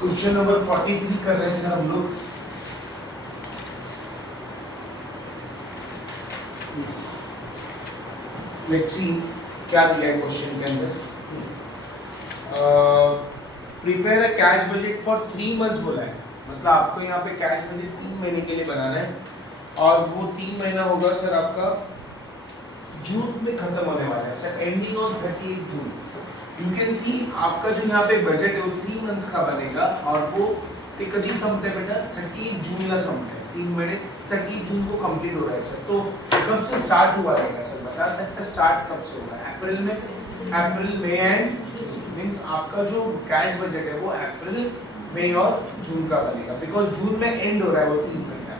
Question number 43 कर रहे हैं सर हम लोग। लेट्स सी क्या दिया है क्वेश्चन के अंदर। Prepare a cash budget for 3 months बोला है, मतलब आपको यहाँ पे कैश बजट 3 महीने के लिए बनाना है और वो 3 महीना होगा सर आपका जून में खत्म होने वाला है sir, ending on 30 June. You can see आपका जो यहाँ पे बजट है वो 3 मंथ्स का बनेगा और वो कभी संपता है बेटा 30 जून का संपता है, 3 महीने 30 जून को कंप्लीट हो रहा है सर। तो कब से स्टार्ट हुआ रहेगा सर, बता सकते स्टार्ट कब से होगा? अप्रैल में, अप्रैल मई एंड मींस आपका जो कैश बजट है वो अप्रैल मई और जून का बनेगा, बिकॉज जून में एंड हो रहा है वो 3 महीना।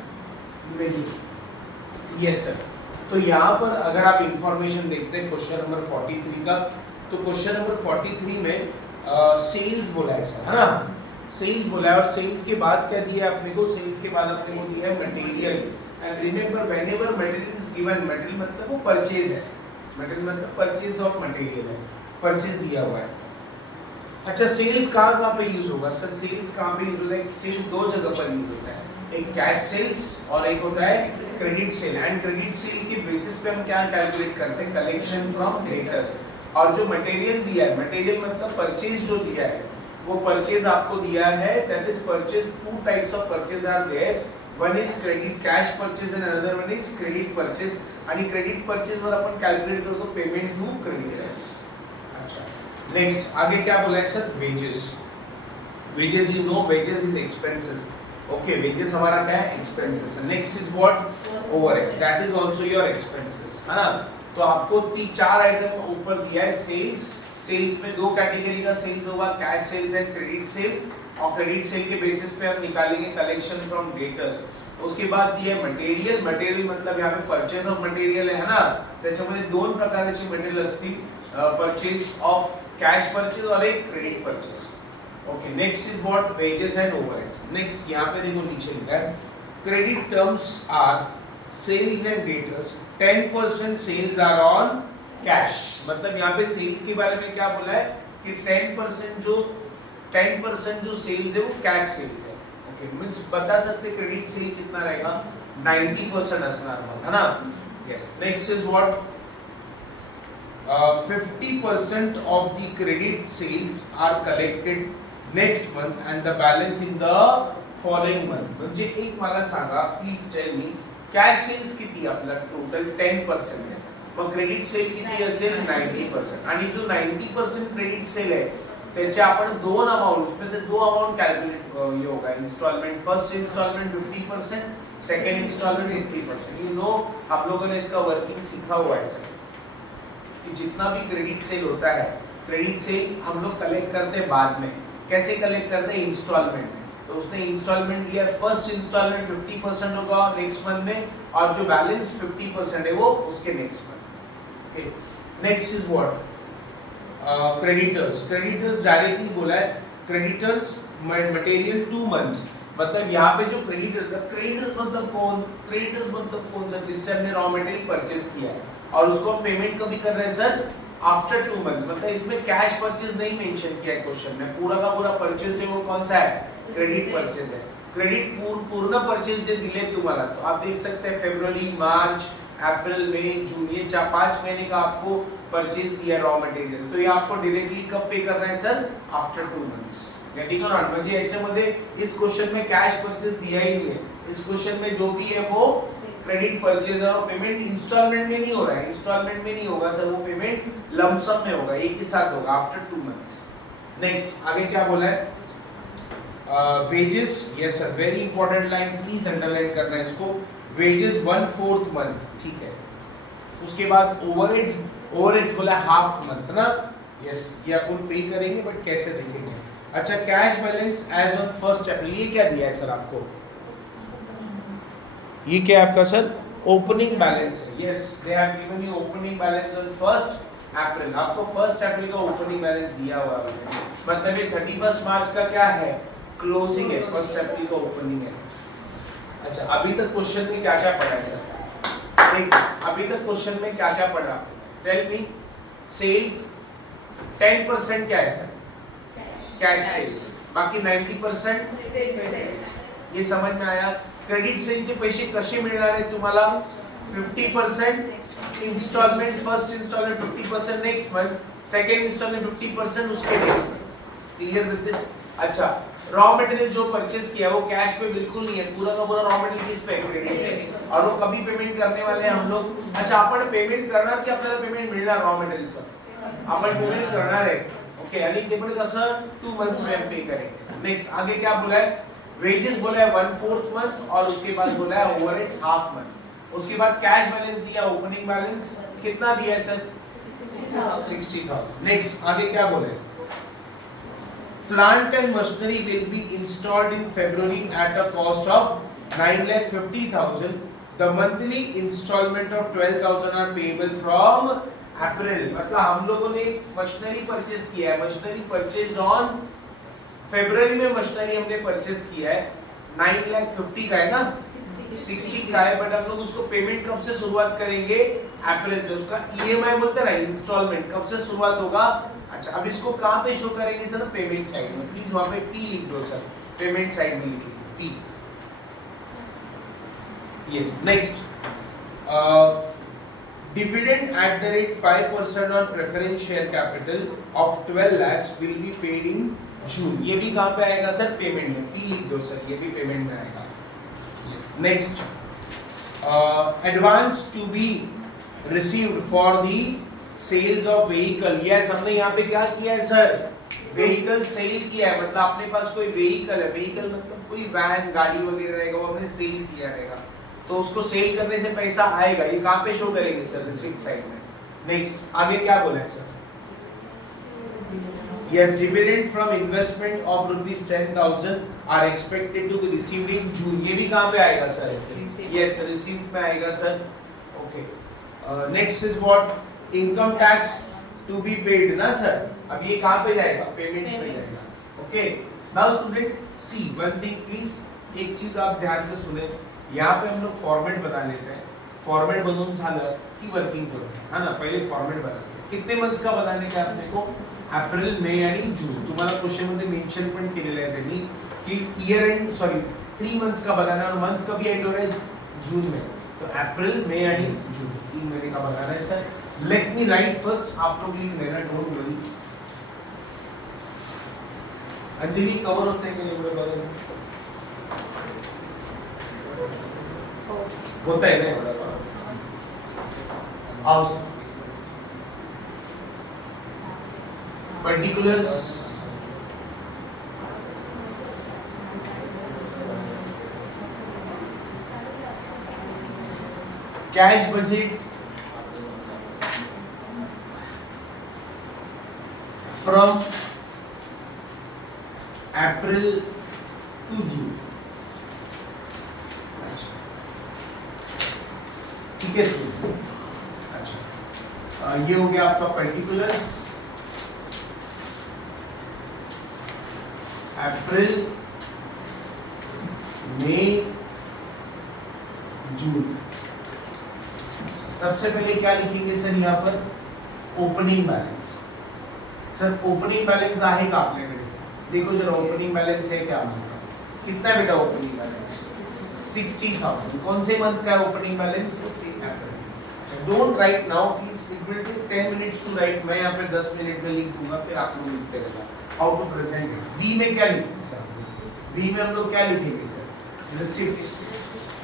Yes sir. तो यहाँ पर अगर आप इंफॉर्मेशन देखते हैं क्वेश्चन नंबर 43 का, तो क्वेश्चन नंबर 43 में सेल्स बोला है सर, है ना? सेल्स बोला है और सेल्स के बाद क्या दिया है अपने को? सेल्स के बाद अपने को दिया है material. And remember whenever material is given, material मतलब वो परचेज है, मटेरियल मतलब परचेज ऑफ मटेरियल है, परचेज दिया हुआ है। अच्छा सेल्स कहाँ पे यूज होगा सर? सेल्स कहाँ पे यूज होता है? सेल्स दो जगह पर यूज होता है, एक कैश सेल्स और एक होता है credit sale. And credit sale के बेसिस पे हम क्या कैलकुलेट करते हैं? Collection from creditors. और जो मटेरियल दिया है, मटेरियल मतलब परचेज जो दिया है, वो परचेज आपको दिया है, that is purchase. Two types of purchase are there, one is credit cash purchase and another one is credit purchase. आणि क्रेडिट परचेज वर अपन कैलकुलेट करतो पेमेंट टू क्रेडिटर्स। अच्छा नेक्स्ट आगे क्या बोला है सर? Wages. Wages you know, wages is expenses. Okay wages हमारा क्या है? Expenses. Next is what? Overhead, that is also your expenses, है ना? तो आपको 4 आइटम ऊपर दिया है। सेल्स, सेल्स में 2 कैटेगरी का सेल्स होगा, cash sales and credit sale. और क्रेडिट सेल के बेसिस पे हम निकालेंगे कलेक्शन फ्रॉम डेटर्स। उसके बाद दिया है मटेरियल। मटेरियल मतलब यहाँ पे परचेज ऑफ मटेरियल है ना? त्याच्यामध्ये 2 प्रकारचे मटेरियल असतील, परचेज ऑफ कैश परचेज और एक credit purchase. Okay next is what? Wages and overheads. Next यहाँ पे देखो नीचे लिखा है credit terms are sales and debtors, 10% sales are on cash. मतलब यहाँ पे सेल्स के बारे में क्या बोला है कि 10% जो सेल्स है वो कैश सेल्स है। ओके मींस बता सकते क्रेडिट सेल कितना रहेगा? 90% असणार है ना? Yes. Next is what? 50% of the credit sales are collected next month and the balance in the following month. म्हणजे एक मला सांगा please tell me, cash sales किती आपला? टोटल 10% आहे, मग क्रेडिट सेल किती असेल? 90%। आणि जो 90% क्रेडिट सेल है त्याचे आपण 2 अमाउंट, उसमें से 2 अमाउंट कैलकुलेट ये होगा installment. First installment 50%, second installment 80%। You know आप लोगों ने इसका वर्किंग सीखा हुआ है सर कि जितना भी क्रेडिट सेल होता है, क्रेडिट सेल हम लोग कलेक्ट करते हैं बाद में। कैसे कलेक्ट करते हैं? इंस्टॉलमेंट में। तो उसने इंस्टॉलमेंट दिया, फर्स्ट इंस्टॉलमेंट 50% होगा नेक्स्ट मंथ में और जो बैलेंस 50% है वो उसके next month. Okay next is what? Creditors. Creditors directly बोला है क्रेडिटर्स मटेरियल 2 मंथ्स। मतलब यहाँ पे जो क्रेडिटर्स है, क्रेडिटर्स मतलब कौन? क्रेडिटर्स मतलब कौन सा? जिससे हमने रॉ मटेरियल परचेज किया है और उसको पेमेंट कभी कर रहे हैं सर? After 2 months. मतलब इसमें कैश परचेज नहीं मेंशन किया है क्वेश्चन में, पूरा का पूरा परचेज जो वो कौन सा है? क्रेडिट परचेज है। क्रेडिट पूर्ण परचेज जो दिले तुम्हारा, तो आप देख सकते हैं फरवरी, मार्च, अप्रैल, मई, जून, ये 5 महीने का आपको परचेज दिया रॉ मटेरियल। तो ये आपको डायरेक्टली कब पे करना है सर? After 2 months. गेटिंग और नॉट? म्हणजे याच्यामध्ये इस क्वेश्चन में कैश परचेज दिया ही नहीं है, इस क्वेश्चन में जो भी है वो क्रेडिट परचेज और पेमेंट इंस्टॉलमेंट में नहीं हो रहा है, इंस्टॉलमेंट में नहीं होगा सर, वो पेमेंट लमसम में होगा, एक ही साथ होगा आफ्टर 2 मंथ्स। नेक्स्ट आगे क्या बोला है? Wages. Yes sir, very important line, please underline करना है इसको। वेजेस 1/4 मंथ, ठीक है। उसके बाद ओवरहेड्स, ओवरहेड्स बोला हाफ मंथ ना? यस ये अपन पे करेंगे बट कैसे देखेंगे? अच्छा कैश बैलेंस एज ऑन 1 अप्रैल, ये क्या दिया है सर आपको? ये क्या है आपका सर? ओपनिंग बैलेंस है। Yes they have given you opening balance on 1 अप्रैल। आपको 1 अप्रैल का ओपनिंग बैलेंस दिया हुआ है, मतलब ये 31 मार्च का क्या है? क्लोजिंग है, 1 अप्रैल का ओपनिंग है। अच्छा अभी तक क्वेश्चन में क्या क्या पढ़ा है सर? ठीक, अभी तक क्वेश्चन में क्या क्या पढ़ा? Tell me. सेल्स 10% क्या है सर? Cash sales. बाकी 90% ये समझ में आया. क्रेडिट सेलचे पैसे कसे मिळणार आहेत तुम्हाला? 50% installment, first installment 50% next month, second installment 50% उसके next month. Clear with this? अच्छा, रॉ मटेरियल जो परचेस किया वो कैश पे बिल्कुल नहीं है, पूरा का पूरा रॉ मटेरियल किस पे? क्रेडिट पे. और वो कभी पेमेंट करने वाले हैं हम लोग? अच्छा, आपण पेमेंट करणार की आपल्याला पेमेंट मिळणार रॉ मटेरियलचं? आपण पेमेंट करणार आहे. ओके, आणि ते पण कसं 2 मंथ्स में पे करेंगे. नेक्स्ट आगे क्या बोला है? वेजेस बोला है 1/4 मंथ, और उसके बाद बोला है ओवरहेड्स हाफ मंथ. उसके बाद कैश बैलेंस दिया, ओपनिंग बैलेंस कितना दिया है सर? 60,000. नेक्स्ट आगे क्या बोले? Plant and machinery will be installed in February at a cost of 9,50,000. The monthly installment of 12,000 are payable from April. मतलब हम लोगों ने मशीनरी परचेस किया है, मशीनरी परचेज ऑन फरवरी में मशीनरी हमने परचेस किया है, 9,50,000 का है ना, 60 का है, बट हम लोग उसको पेमेंट कब से शुरुआत करेंगे? अप्रैल से. उसका ईएमआई बोलते हैं ना, इंस्टॉलमेंट कब से शुरुआत होगा? अच्छा, अब इसको कहाँ पे शो करेंगे सर? पेमेंट साइड में. प्लीज वहां पे पी लिख दो सर, पेमेंट साइड में लिखिए P. Yes. Next, dividend at the rate 5% on preference share capital of 12 lakhs will be paid in June. ये भी कहाँ पे आएगा सर? पेमेंट में. पी लिख दो सर, ये भी पेमेंट में आएगा. Yes. Next, advance to be received for the sales of vehicle. Yes, हमने यहाँ पे क्या किया है सर? vehicle सेल किया है. मतलब अपने पास कोई vehicle है, vehicle मतलब कोई वैन गाड़ी वगैरह रहेगा, वो हमने सेल किया रहेगा, तो उसको सेल करने से पैसा आएगा. ये कहाँ पे शो करेंगे सर? रिसीप्ट साइड में. नेक्स्ट आगे क्या बोला है sir? Yes, dividend from investment of rupees 10,000 are expected to be received in June. ये भी कहाँ पे आएगा सर? Yes, receipt में आएगा sir. Okay. Next is what? Income tax to be paid ना सर? अब ये कहाँ पे जाएगा? Payments में जाएगा. Okay. Now student, see one thing please. एक चीज आप ध्यान से सुने. यहाँ पे हम लोग फॉर्मेट बना लेते हैं. फॉर्मेट बनवून झालं की वर्किंग करूया, है ना? पहिले फॉर्मेट बना. कितने मंथ्स का बनाने का आपने को? अप्रैल, मे आणि जून. तुम्हाला क्वेश्चन मध्ये मेंशन पण केलेलं आहे त्यांनी की ईयर एंड 3 मंथ्स का बनाना है, और मंथ कभी एंड हो रहा है? जून में. तो अप्रैल, मे आणि जून 3 महीने का बनाना है sir. Let me right first, आप लोग लिख लेना, डोंट वरी. अंजलि कवर होते हैं कि नहीं मेरे बारे में? होता है ना? आओ sir. particulars cash budget from April to June. ठीक है. अच्छा, ये हो गया आपका पर्टिकुलर्स. अप्रैल, मई, जून. सबसे पहले क्या लिखेंगे सर यहाँ पर? Opening balance. Sir opening balance आहे का आपल्याकडे? देखो सर ओपनिंग बैलेंस है क्या आपका? कितना बेटा ओपनिंग बैलेंस? 60,000. कौन से मंथ का है opening balance? Don't write now please, it will take 10 minutes to write. मैं यहाँ पे 10 मिनट में लिख दूंगा, फिर आप लोग लिखते रहना. How to present it. B में क्या लिखेंगे सर? बी में हम लोग क्या लिखेंगे सर? रिसिप्ट्स.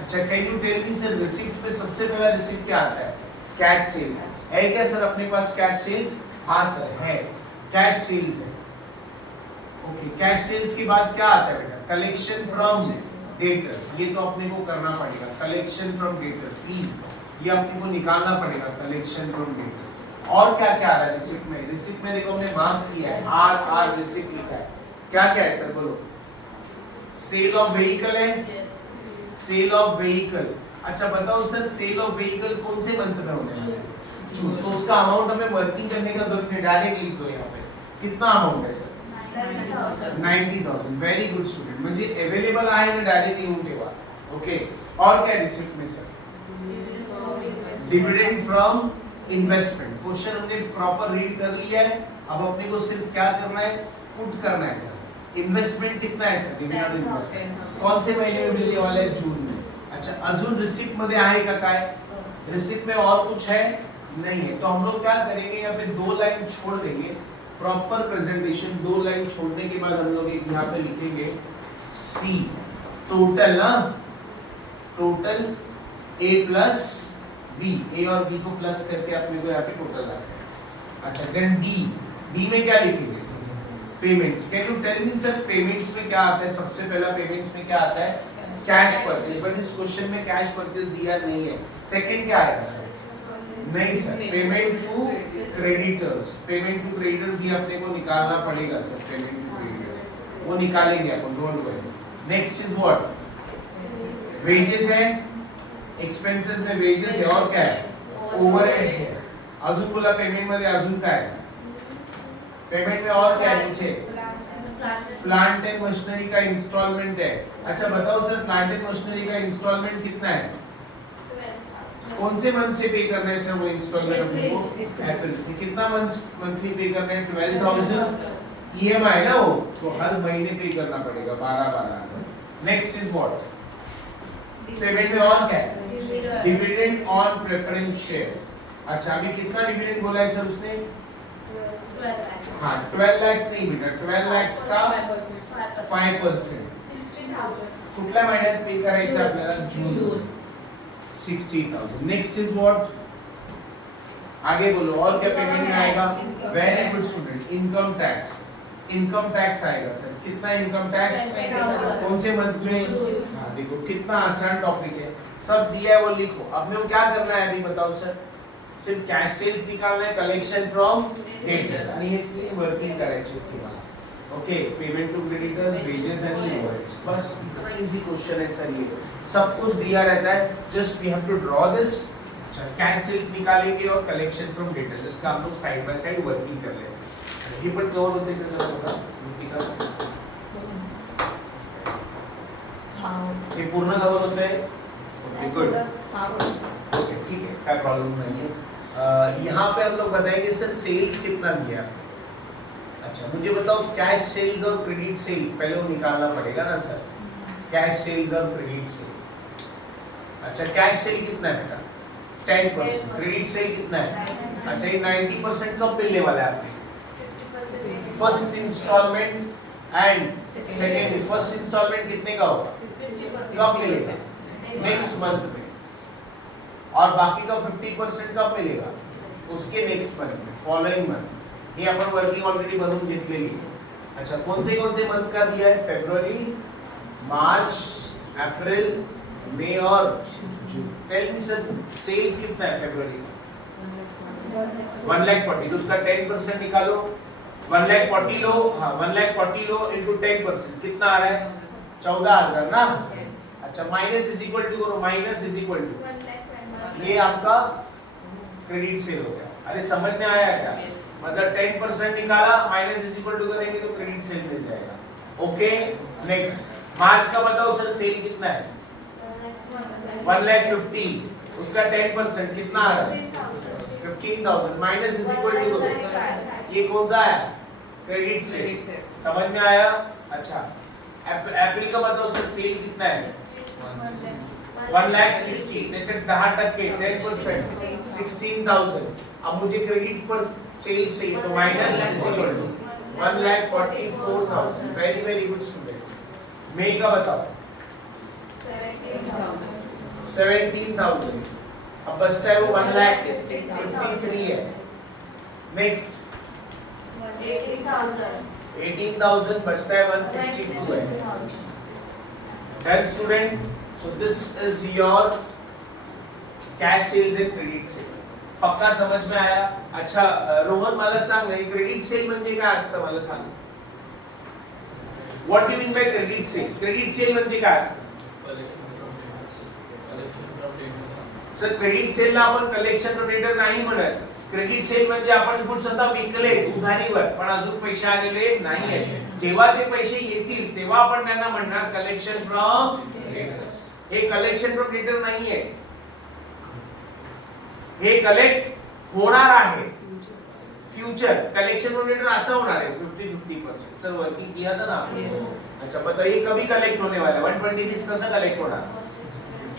अच्छा, can you tell me sir receipts पे सबसे पहला रिसिप्ट क्या आता है? Cash sales. है क्या सर अपने पास कैश सेल्स? हाँ सर है, कैश सेल्स है. ओके, कैश सेल्स के बाद क्या आता है बेटा? Collection from debtors. ये तो अपने को करना पड़ेगा. कलेक्शन फ्रॉम डेटर्स प्लीज, ये अपने को निकालना पड़ेगा. Collection from debtors. और क्या क्या आ रहा है रिसिप्ट में? रिसिप्ट में देखो हमने मार्क किया है, आर रिसिप्ट लिखा है. क्या क्या है सर बोलो? सेल ऑफ व्हीकल है, सेल ऑफ व्हीकल. अच्छा बताओ सर, सेल ऑफ व्हीकल कौन से मंथ में होने वाला है? जून. तो उसका अमाउंट हमें वर्किंग करने का जरूरत नहीं, डायरेक्ट लिख दो यहाँ पे. कितना अमाउंट है सर? 90,000. Very good student. म्हणजे अवेलेबल आहे ना, डायरेक्ट लिहून ठेवा. ओके. और क्या रिसिप्ट में sir? Dividend from investment. Question हमने प्रॉपर रीड कर लिया है. अब अपने को सिर्फ क्या करना है? पुट करना है सर. इन्व्हेस्टमेंट कितना आहे सर? डिविडंड इन्व्हेस्टमेंट कौन से महीने में मिलने वाला है? जून में. अच्छा, अजून रिसिप्ट मध्ये आहे का काय? रिसिप्ट में और कुछ है? नहीं है. तो हम लोग क्या करेंगे, यहाँ पे 2 लाइन छोड़ देंगे. प्रॉपर प्रेजेंटेशन 2 लाइन छोड़ने के बाद हम लोग एक यहाँ पे लिखेंगे सी टोटल ना, टोटल ए प्लस बी, ए और बी को प्लस करके अपने को यहाँ पे टोटल लाते हैं. अच्छा, देन डी, डी में क्या लिखेंगे? Payments. Can you tell me sir payments में क्या आता है? सबसे पहला पेमेंट्स में क्या आता है? Cash purchase. बट इस क्वेश्चन में कैश परचेज दिया नहीं है. सेकंड क्या आएगा सर? नहीं sir, payment to creditors. Payment to creditors ये अपने को निकालना पड़ेगा सर. पेमेंट टू क्रेडिटर्स वो निकालेंगे अपन, don't worry. Next is what? Wages है. एक्सपेंसेस में वेजेस है और क्या है? ओवरहेड्स है. अजून बोला पेमेंट मध्ये अजून काय आहे? पेमेंट में और क्या नीचे? प्लांट एंड मशीनरी का इंस्टॉलमेंट है. अच्छा बताओ सर, प्लांट एंड मशीनरी का इंस्टॉलमेंट कितना है? कौन से मंथ से पे करना है सर वो इंस्टॉलमेंट अपने को? अप्रैल से. कितना मंथली पे करना है? 12,000 ईएमआई ना वो, तो हर महीने पे करना पड़ेगा 12,000. Next is what? पेमेंट में और क्या है? Dividend on preference shares. अच्छा, अभी कितना डिविडेंड बोला है सर उसने? 12 हाँ, 12 लाख नहीं बेटा, 12 लाख का 5%. 60,000 कुठल्या महिन्यात पे करायचं आपल्याला? जून. 60,000. Next is what? आगे बोलो और क्या पेमेंट में आएगा? Very good student. Income tax. Income tax आएगा सर. कितना इनकम टैक्स? 20,000. कौन से मंथ में? हाँ देखो कितना आसान टॉपिक है. सब दिया है वो लिखो. अब मेरे को क्या करना है अभी बताओ सर? सिर्फ कैश सेल्स निकालना है, कलेक्शन फ्रॉम डेटर्स आणि हे तीन वर्किंग करायचे होते. Okay, payment to creditors, wages and overheads. बस इतना इजी क्वेश्चन है सर. ये सब कुछ दिया रहता है, just we have to draw this. अच्छा, कैश सेल्स निकालेंगे और कलेक्शन फ्रॉम डेटर्स, इसका हम लोग साइड बाय साइड वर्किंग कर लेंगे. हे पण कवर होते का बघा हे पूर्ण कवर होते हैं. Okay good. ओके ठीक है, कोई प्रॉब्लम नहीं है. यहाँ पे हम लोग बताएंगे सर सेल्स कितना दिया. अच्छा मुझे बताओ, कैश सेल्स और क्रेडिट सेल पहले वो निकालना पड़ेगा ना सर. कैश सेल्स और क्रेडिट सेल. अच्छा, कैश सेल कितना है बेटा? 10%. क्रेडिट सेल कितना है? अच्छा, ये 90% कब मिलने वाला है आपको? First installment and second. First installment कितने का होगा? कब मिलेगा? नेक्स्ट मंथ में. और बाकी का 50% कब मिलेगा? उसके नेक्स्ट मंथ में, फॉलोइंग मंथ. ये अपन वर्किंग ऑलरेडी बनवून घेतलेली आहे. अच्छा, कौन से मंथ का दिया है? फरवरी, मार्च, अप्रैल, मई और जून. टेल मी सर, सेल्स कितना है फरवरी? 1,40,000. तो उसका 10% निकालो. 1,40,000 लो. हाँ 1,40,000 लो इनटू 10%, कितना आ रहा है? 14,000 ना. अच्छा, माइनस इज इक्वल टू करो. माइनस इज इक्वल टू, ये आपका क्रेडिट सेल हो गया. अरे समझ में आया क्या? मतलब 10% निकाला, माइनस इज इक्वल टू करेंगे तो क्रेडिट सेल मिल जाएगा. ओके. नेक्स्ट, मार्च का बताओ सर सेल कितना है? 1,50,000. उसका 10% कितना आ रहा है? 15,000. माइनस इज इक्वल टू करो, ये कौन सा है? Credit sale. समझ में आया? अच्छा, अप्रैल का बताओ सर सेल कितना है? 1,60,000. त्याचे 10% 10% 16,000. अब मुझे क्रेडिट पर सेल्स चाहिए तो minus 1,44,000. Very very good student. मई का बताओ. 17,000. अब बचता है वो 1,53,000 है. नेक्स्ट 18,000 बचता है 162 है. Then student, so this is your cash sales and credit sale. पक्का समझ में आया? अच्छा रोहन मला सांग, हे क्रेडिट सेल म्हणजे काय असतं मला सांग. What do mean by credit sale? Credit sale म्हणजे काय असतं? सर क्रेडिट सेलला आपण कलेक्शन फ्रॉम डेटर नाही म्हणत. क्रेडिट सेल म्हणजे आपण गुड्स आता विकले उधारीवर पण अजून पैसे आलेले नाही आहेत. जेव्हा ते पैसे येतील तेव्हा आपण त्यांना म्हणणार कलेक्शन फ्रॉम डेटर्स. हे कलेक्शन फ्रॉम डेटर नाहीये, हे कलेक्ट होणार आहे फ्यूचर कलेक्शन फ्रॉम डेटर असं होणार आहे 50-50%. सर वर्किंग किया था ना आपने? Yes. अच्छा बताइए कभी कलेक्ट होने वाला है 126 कसं कलेक्ट होणार?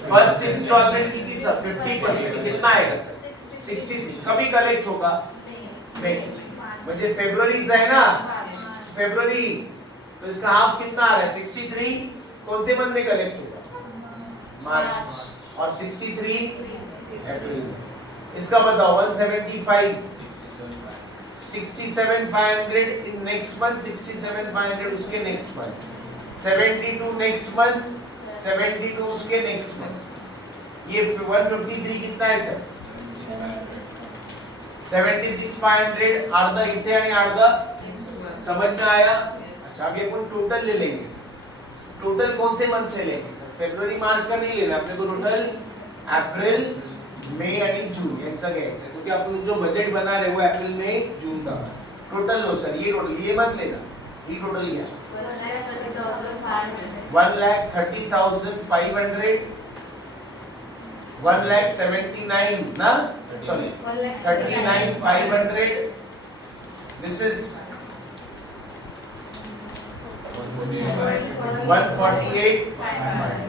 फर्स्ट इंस्टॉलमेंट किती सर? 50%. कितना आएगा सर? 63. कभी कलेक्ट होगा? नेक्स्ट म्हणजे फेब्रुअरीच आहे ना, फेब्रुअरी, तो इसका हाफ कितना आ रहा है? 63. कौन से मंथ में कलेक्ट होगा? मार्च. और 63 अप्रैल में. इसका बताओ 175 67,500 इन नेक्स्ट मंथ, 67,500 उसके नेक्स्ट मंथ, 72 नेक्स्ट मंथ, 72 उसके नेक्स्ट मंथ. ये 153 कितना है सर? 76,500 अर्धा इथे आणि अर्धा. समझ में आया? अच्छा अब ये अपन टोटल ले लेंगे. टोटल कौन से मंथ से लेंगे सर? फरवरी मार्च का नहीं लेना अपने को, टोटल अप्रैल मई आणि जून यांचा घ्यायचा है, क्योंकि आपण जो बजट बना रहे वो अप्रैल मई जून का. टोटल लो सर, ये टोटल ये मत लेना, ये टोटल लिया 1,30,500 1,79,000 ना, सॉरी 39,500. This is 148,500.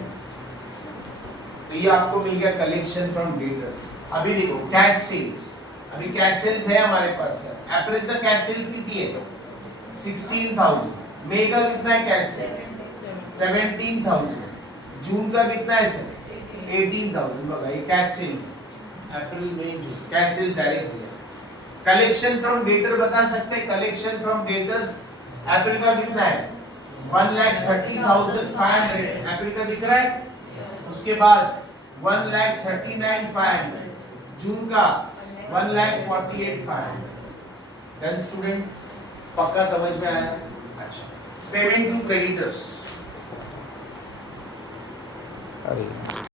तो ये आपको मिल गया कलेक्शन फ्रॉम डेटर्स. अभी देखो कैश सेल्स, अभी कैश सेल्स है हमारे पास सर. अप्रैल का कैश सेल्स कितनी है? 16,000. मई का कितना है कैश सेल्स? 17,000. जून का कितना है सर? 18,000. बघा ये कैश सेल्स अप्रैल मई जून कैश सेल्स डायरेक्ट हो गया. कलेक्शन फ्रॉम डेटर बता सकते हैं? कलेक्शन फ्रॉम डेटर्स अप्रैल का कितना है? 1,30,500. अप्रैल का दिख रहा है. उसके बाद 1,39,500. जून का 1,48,500. डन स्टूडेंट, पक्का समझ में आया? अच्छा, पेमेंट टू क्रेडिटर्स.